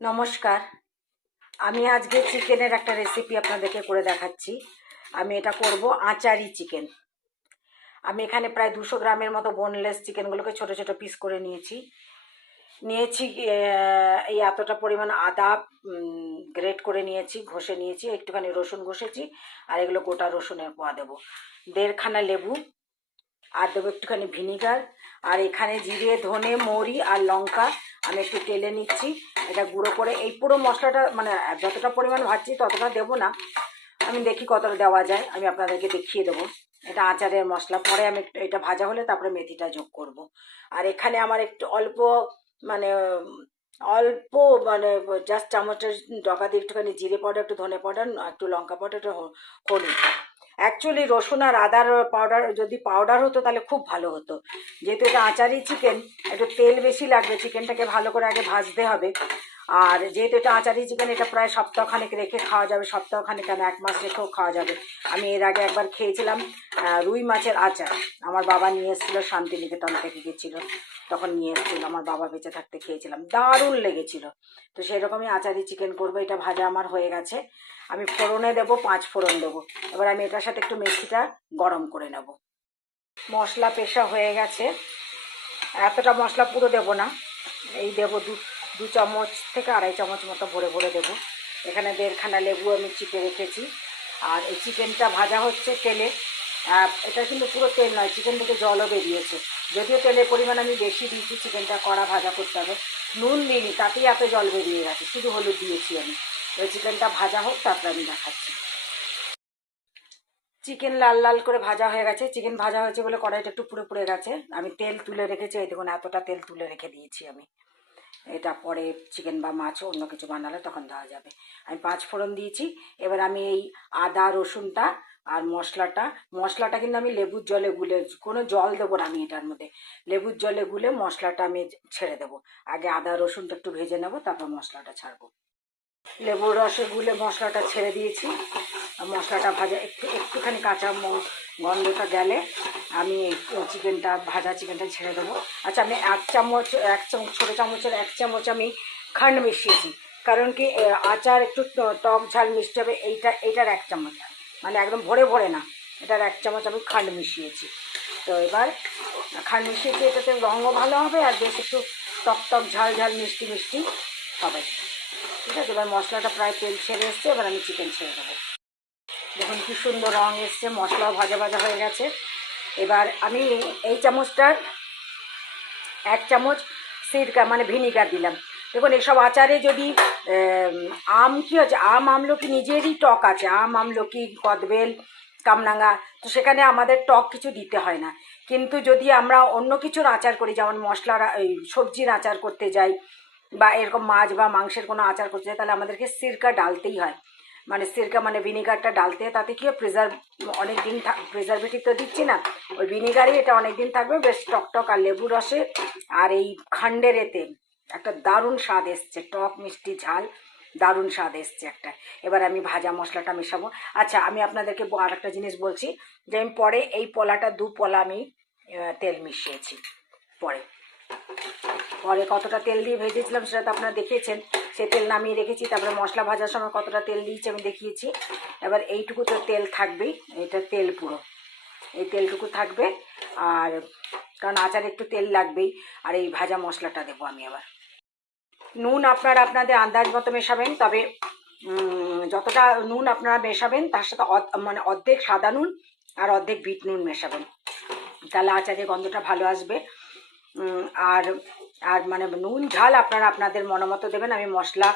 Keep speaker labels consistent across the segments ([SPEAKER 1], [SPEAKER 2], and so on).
[SPEAKER 1] নমস্কার। আমি আজকে চিকেনের একটা রেসিপি আপনাদেরকে করে দেখাচ্ছি। আমি এটা করব আচারি চিকেন। আমি এখানে প্রায় দুশো গ্রামের মতো বোনলেস চিকেনগুলোকে ছোট ছোট পিস করে নিয়েছি। নিয়েছি এই এতটা পরিমাণ আদা গ্রেট করে নিয়েছি, ঘষে নিয়েছি, একটুখানি রসুন ঘষেছি, আর এগুলো গোটা রসুনের পোয়া দেবো। দেড়খানা লেবু, আর দেবো একটুখানি ভিনিগার, আর এখানে জিরে, ধনে, মৌরি, আর লঙ্কা আমি একটু তেলে নিচ্ছি। এটা গুঁড়ো করে এই পুরো মশলাটা মানে যতটা পরিমাণ ভাজছি ততটা দেবো না। আমি দেখি কতটা দেওয়া যায়, আমি আপনাদেরকে দেখিয়ে দেবো। এটা আচারের মশলা। পরে আমি এটা ভাজা হলে তারপরে মেথিটা যোগ করব। আর এখানে আমার একটু অল্প মানে অল্প মানে জাস্ট চামচের ডগা দিয়ে একটুখানি জিরে পাউডার একটু ধনে পাউডার একটু লঙ্কা পাউডার একটু হলুদ। অ্যাকচুয়ালি রসুন আর আদার পাউডার যদি পাউডার হতো তাহলে খুব ভালো হতো। যেহেতু এটা আচারি চিকেন একটু তেল বেশি লাগবে চিকেনটাকে ভালো করে আগে ভাজতে হবে। আর যেহেতু এটা আচারি চিকেন এটা প্রায় সপ্তাহখানেক রেখে খাওয়া যাবে, সপ্তাহখানেক কেন, এক মাস রেখেও খাওয়া যাবে। আমি এর আগে একবার খেয়েছিলাম রুই মাছের আচার। আমার বাবা নিয়ে এসেছিল, শান্তিনিকেতন থেকে গেছিল, তখন নিয়ে এসেছিল, আমার বাবা বেঁচে থাকতে খেয়েছিলাম। দারুণ লেগেছিল। তো সেই রকমই আচারি চিকেন করব, এটা ভাজা আমার হয়ে গেছে। আমি ফোড়নে দেবো, পাঁচ ফোড়ন দেবো। এবার আমি এটার সাথে একটু মেথিটা গরম করে নেব। মশলা পেশা হয়ে গেছে। এতটা মশলা পুরো দেবো না। এই দেবো দু দু চামচ থেকে আড়াই চামচ মতো ভরে ভরে দেবো। এখানে দেড়খানা লেবু আমি চিপে রেখেছি। আর এই চিকেনটা ভাজা হচ্ছে তেলে। এটা কিন্তু পুরো তেল নয়, চিকেন থেকে জলও বেরিয়েছে। যদিও তেলের পরিমাণ আমি বেশি দিয়েছি, চিকেনটা কড়া ভাজা করতে হবে। নুন দিইনি, তাতেই এত জল বেরিয়ে গেছে। শুধু হলুদ দিয়েছি আমি। ওই চিকেনটা ভাজা হোক, তারপরে আমি দেখাচ্ছি। চিকেন লাল লাল করে ভাজা হয়ে গেছে। চিকেন ভাজা হয়েছে বলে কড়াইটা একটু পুড়ে পুড়ে গেছে। আমি তেল তুলে রেখেছি, এই দেখুন এতটা তেল তুলে রেখে দিয়েছি আমি। এটা পরে চিকেন বা মাছও অন্য কিছু বানালে তখন দেওয়া যাবে। আমি পাঁচ ফোড়ন দিয়েছি, এবার আমি এই আদা, রসুনটা আর মশলাটা মশলাটা কিন্তু আমি লেবুর জলে গুলে, কোনো জল দেবো না আমি এটার মধ্যে। লেবুর জলে গুলে মশলাটা আমি ছেড়ে দেবো। আগে আদা, রসুনটা একটু ভেজে নেব, তারপর মশলাটা ছাড়বো। লেবুর রসে গুলে মশলাটা ছেড়ে দিয়েছি। মশলাটা ভাজা, একটু, একটুখানি কাঁচা গন্ধটা গেলে আমি চিকেনটা, ভাজা চিকেনটা ছেড়ে দেবো। আচ্ছা আমি এক চামচ এক চামচ ছোটো চামচের এক চামচ আমি খান্ড মিশিয়েছি। কারণ কি আচার একটু টক ঝাল মিষ্টি হবে, এইটা, এইটার এক চামচ। মানে একদম ভরে ভরে না, এটার এক চামচ আমি খান্ড মিশিয়েছি। তো এবার, খান্ড মিশিয়েছি, এটাতে রঙও ভালো হবে, আর বেশ একটু টক টক ঝাল ঝাল মিষ্টি মিষ্টি হবে। ঠিক আছে, এবার মশলাটা প্রায় তেল ছেড়ে এসছে, এবার আমি চিকেন ছেড়ে দেবো। দেখুন কি সুন্দর রঙ এসছে, মশলাও ভাজা ভাজা হয়ে গেছে। এবার আমি এই চামচটার এক চামচ সিরকা মানে ভিনিগার দিলাম। দেখুন এইসব আচারে যদি আম, কি হচ্ছে আম আমলকি নিজেরই টক আছে। আম আমলকি কদবেল কামরাঙা তো সেখানে আমাদের টক কিছু দিতে হয় না। কিন্তু যদি আমরা অন্য কিছুর আচার করি যেমন মশলার সবজির আচার করতে যাই বা এরকম মাছ বা মাংসের কোনো আচার করতে যাই তাহলে আমাদেরকে সিরকা ডালতেই হয়। মানে সিরকা মানে ভিনিগারটা ডালতে, তাতে কি প্রিজার্ভ অনেক দিন প্রিজারভেটিভ তো দিচ্ছি না, ওই ভিনিগারই এটা অনেক দিন থাকবে, বেশ টকটক আর লেবু রসে, আর এই খান্ডের এতে একটা দারুণ স্বাদ এসছে, টক মিষ্টি ঝাল, দারুণ স্বাদ এসছে একটা। এবার আমি ভাজা মশলাটা মেশাবো। আচ্ছা আমি আপনাদেরকে আর একটা জিনিস বলছি, যে আমি পরে এই পলাটা, দু পলা আমি তেল মিশিয়েছি, পরে। পরে কতটা তেল দিয়ে ভেজেছিলাম সেটা তো আপনারা দেখিয়েছেন। সে তেল নামিয়ে রেখেছি, তারপরে মশলা ভাজার সময় কতটা তেল দিয়েছি আমি দেখিয়েছি। এবার এইটুকু তো তেল থাকবেই, এটা তেল পুরো। এই তেলটুকু থাকবে, আর কারণ আচারে একটু তেল লাগবেই, আর এই ভাজা মশলাটা দেবো আমি আবার। নুন আপনারা আপনাদের আন্দাজ মতো মেশাবেন, তবে যতটা নুন আপনারা মেশাবেন, তার সাথে মানে অর্ধেক সাদা নুন আর অর্ধেক বিট নুন মেশাবেন। তাহলে আচারের গন্ধটা ভালো আসবে। আর আর মানে নুন, ঝাল আপনারা আপনাদের মনোমতো দেবেন। আমি মশলা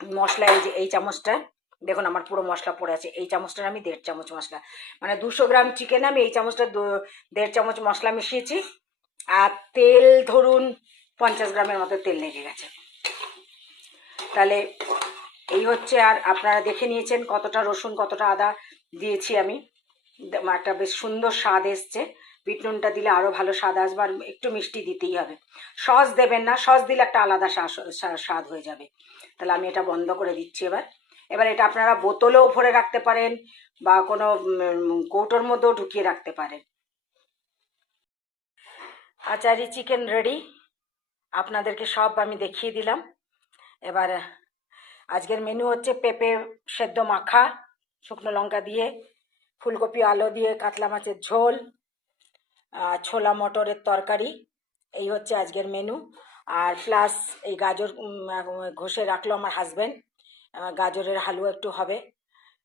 [SPEAKER 1] মশলা এই যে, এই চামচটা, দেখুন আমার পুরো মশলা পড়ে আছে। এই চামচটার আমি দেড় চামচ মশলা। মানে দুশো গ্রাম চিকেন আমি এই চামচটা দেড় চামচ মশলা মিশিয়েছি। আর তেল ধরুন, পঞ্চাশ গ্রামের মতো তেল লেগে গেছে। তাহলে এই হচ্ছে, আর আপনারা দেখে নিয়েছেন কতটা রসুন, কতটা আদা দিয়েছি আমি। একটা বেশ সুন্দর স্বাদ এসছে। বিট নুনটা দিলে আরও ভালো স্বাদ আসবে আর একটু মিষ্টি দিতেই হবে। সস দেবেন না, সস দিলে একটা আলাদা স্বাদ হয়ে যাবে। তাহলে আমি এটা বন্ধ করে দিচ্ছি এবার। এবার এটা আপনারা বোতলেও ভরে রাখতে পারেন বা কোনো কৌটোর মধ্যেও ঢুকিয়ে রাখতে পারেন। Achari chicken ready. আপনাদেরকে সব আমি দেখিয়ে দিলাম। এবার, আজকের মেনু হচ্ছে পেঁপে সেদ্ধ মাখা, শুকনো লঙ্কা দিয়ে, ফুলকপি আলু দিয়ে, কাতলা মাছের ঝোল ছোলা মটরের তরকারি, এই হচ্ছে আজকের মেনু আর প্লাস এই গাজর ঘষে রাখল আমার হাজব্যান্ড গাজরের হালুয়া একটু হবে।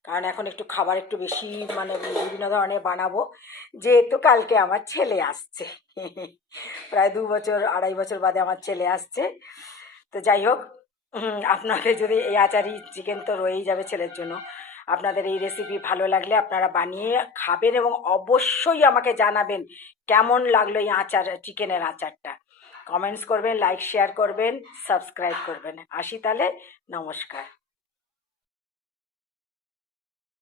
[SPEAKER 1] কারণ এখন একটু খাবার একটু বেশি মানে বিভিন্ন ধরনের বানাবো। যেহেতু কালকে আমার ছেলে আসছে। প্রায় দু বছর, আড়াই বছর বাদে আমার ছেলে আসছে। তো যাই হোক আপনাকে যদি এই আচারি চিকেন তো রয়েই যাবে ছেলের জন্য। আপনাদের এই রেসিপি ভালো লাগলে আপনারা বানিয়ে খাবেন এবং অবশ্যই আমাকে জানাবেন কেমন লাগল এই আচার চিকেনের আচারটা। কমেন্টস করবেন লাইক শেয়ার করবেন সাবস্ক্রাইব করবেন। আসি তাহলে, নমস্কার।